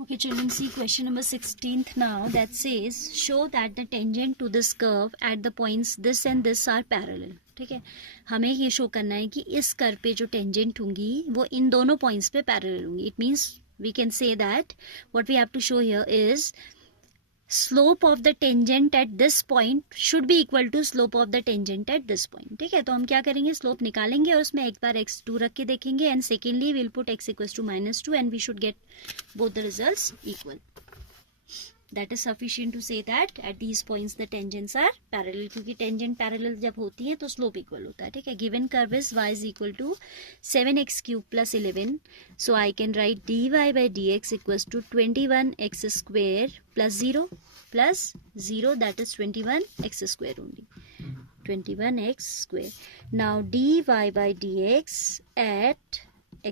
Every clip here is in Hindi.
Okay, children, see question number 16th now, that says show that the tangent to this curve at the points this and this are parallel. ठीक है, हमें ये शो करना है कि इस कर्व पे जो टेंजेंट होंगी वो इन दोनों पॉइंट्स पे पैरेलल होंगी. It means we can say that what we have to show here is slope of the tangent at this point should be equal to slope of the tangent at this point. ठीक है, तो हम क्या करेंगे, स्लोप निकालेंगे और उसमें एक बार x2 रख के देखेंगे and secondly will put x equals to -2 and we should get both the results equal. That is sufficient to say that at these points the tangents are parallel, क्योंकि tangent parallel जब होती है तो slope equal होता है. ठीक है, given curve is y is equal to 7x cube plus 11, so I can write dy by dx equals to 21x square plus 0 that is 21x square only, 21x square. Now dy by dx at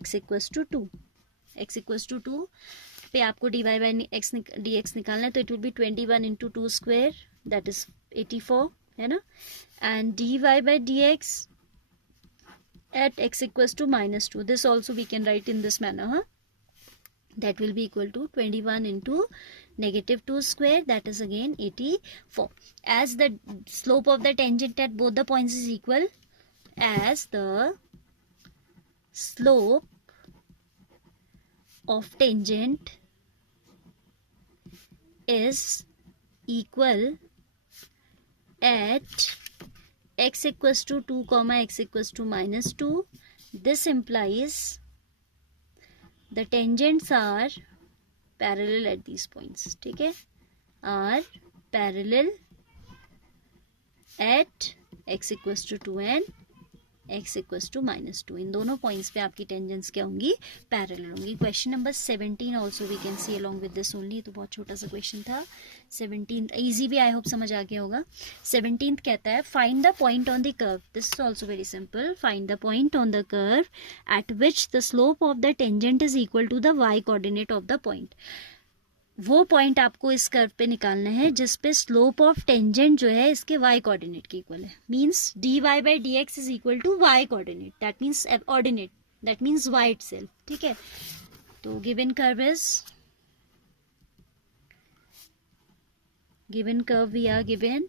x equals to 2, x equals to 2 पे आपको dy by dx निकालना है, तो it will be 21 into 2 square that is 84 है ना, and dy by dx at x equals to -2, this also we can write in this manner, that will be equal to 21 into -2 square that is again 84. As the slope of the tangent at both the points is equal, as the slope of tangent is equal at x equals to 2 comma x equals to -2, this implies the tangents are parallel at these points. ठीक है, are parallel at x equals to 2 and x equals to -2. इन दोनों पॉइंट्स पे आपकी टेंजेंट्स क्या होंगी, पैरेलल होंगी. Question number 17 also we can see along with this only. तो बहुत छोटा सा क्वेश्चन था. 17 इजी भी आई होप समझ आ गया होगा. 17 कहता है find the point on the curve. This is also very simple. Find the point on the curve at which the slope of the tangent is equal to the y coordinate of the point. वो पॉइंट आपको इस कर्व पे निकालना है जिस पे स्लोप ऑफ टेंजेंट जो है इसके y कोऑर्डिनेट के इक्वल है. Means dy by dx is equal to y coordinate, that means ordinate, that means y itself. ठीक है, तो given curve we are given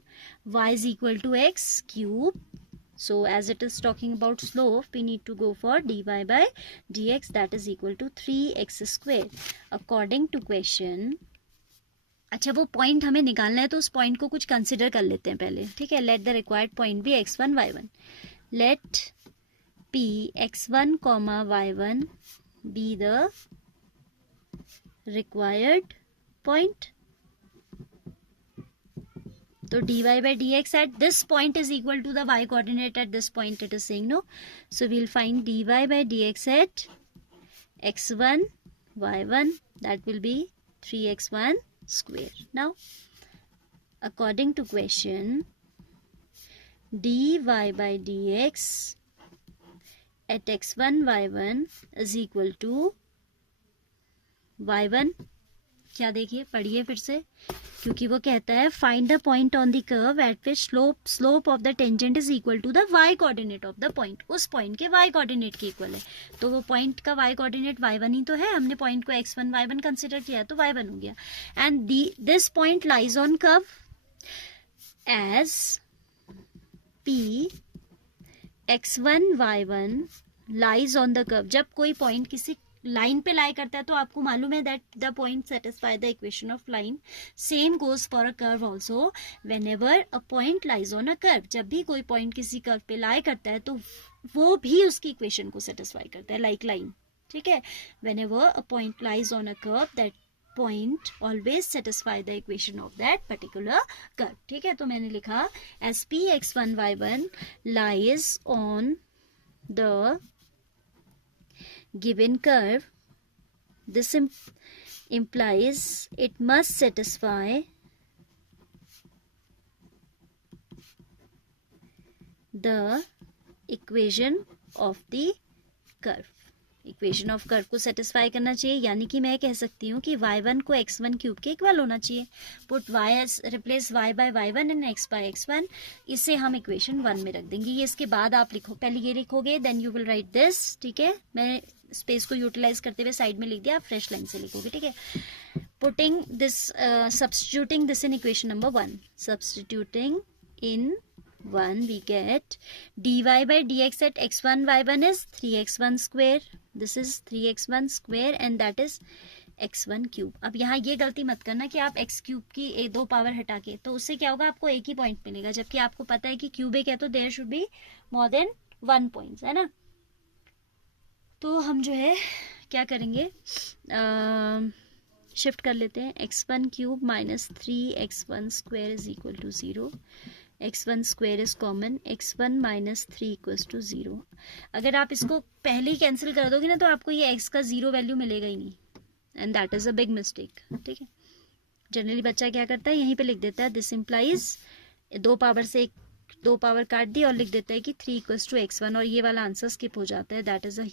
y is equal to x cube. So as it is talking about slope, we need to go for dy by dx that is equal to 3x square. According to question, अच्छा वो पॉइंट हमें निकालना है तो उस पॉइंट को कुछ कंसिडर कर लेते हैं पहले. ठीक है, let the required point be x1 y1. Let p x1 comma y1 be the required point. So dy by dx at this point is equal to the y coordinate at this point, it is saying, no? So we'll find dy by dx at x1 y1, that will be 3x1 square. Now according to question, dy by dx at x1 y1 is equal to y1. क्या देखिए, पढ़िए फिर से, क्योंकि वो कहता है find the point on the curve at which slope of the tangent is equal to the y coordinate of the point. उस पॉइंट के y कोऑर्डिनेट के इक्वल है, तो वो पॉइंट का y कोऑर्डिनेट y1 ही तो है. हमने पॉइंट को x1 y1 कंसिडर किया तो y1 हो गया. And this point lies on curve as p x1 y1 lies on the curve. जब कोई पॉइंट किसी लाइन पे लाई करता है तो आपको मालूम है that the point satisfy the equation of line. Same goes for a curve also. When ever a point lies on a curve, जब भी कोई पॉइंट किसी कर्व पे लाई करता है तो वो भी उसकी इक्वेशन को सेटिस्फाई करता है, लाइक लाइन. ठीक है, when ever a point lies on a curve that point always satisfy the equation of that particular curve. ठीक है, तो मैंने लिखा S P x1 y1 lies on the given curve, this implies it must satisfy the equation of the curve. Equation of curve को सेटिस्फाई करना चाहिए, यानी कि मैं कह सकती हूँ कि y1 को x1 क्यूब के इक्वल होना चाहिए. Put y as replace y by y1 and x by x1. इसे हम इक्वेशन 1 में रख देंगे. ये इसके बाद आप लिखो, पहले ये लिखोगे then you will write this. ठीक है, मैं स्पेस को यूटिलाइज करते हुए साइड में लिख दिया, आप फ्रेश लाइन से लिखोगे, ठीक है। Putting this, substituting this in equation number 1, substituting in 1 we get dy by dx at x1 y1 is 3x1 square, this is 3x1 square and that is x1 cube. अब यहाँ ये गलती मत करना कि आप x क्यूब की 2 पावर हटा के, तो उससे क्या होगा, आपको एक ही पॉइंट मिलेगा, जबकि आपको पता है कि क्यूबिक है तो there should be more than 1 points, है ना। तो हम जो है क्या करेंगे, शिफ्ट कर लेते हैं, x1 cube minus 3x1 square is equal to 0, x1 square is common, x1 minus 3 equal to 0। अगर आप इसको पहले ही कैंसिल कर दोगे ना तो आपको ये x का 0 वैल्यू मिलेगा ही नहीं, and that is a big mistake, ठीक है। जनरली बच्चा क्या करता है, यहीं पे लिख देता है दिस इम्प्लाइज 2 पावर से 2 पावर काट दी और लिख देता है कि 3 इक्वल टू x1, और ये वाला आंसर स्किप हो जाता है, दैट इज अ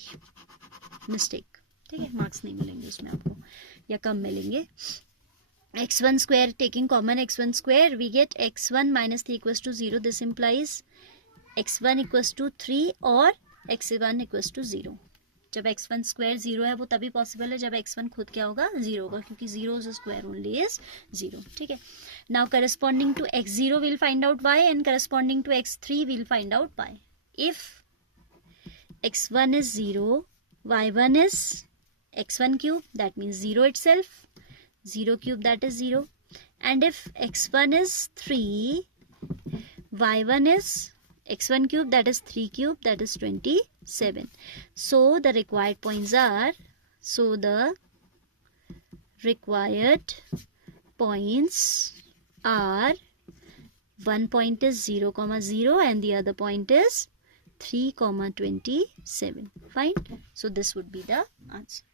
मिस्टेक, ठीक है। मार्क्स नहीं मिलेंगे उसमें आपको, या कम मिलेंगे। x1 square taking common x1 square we get x1 minus 3 equals to 0, this implies x1 equals to 3 और x1 equals to 0। जब x1 square 0 है वो तभी पॉसिबल है जब x1 खुद क्या होगा, 0 होगा, क्योंकि 0 square only is 0, ठीक है। now corresponding to x0 we'll find out y and corresponding to x3 we'll find out y। if x1 is 0, y1 is x1 cube, that means 0 itself, 0 cube that is 0, and if x1 is 3, y1 is x1 cube that is 3 cube that is 27. So the required points are, one point is 0, 0 and the other point is 3, 27. Fine. So this would be the answer.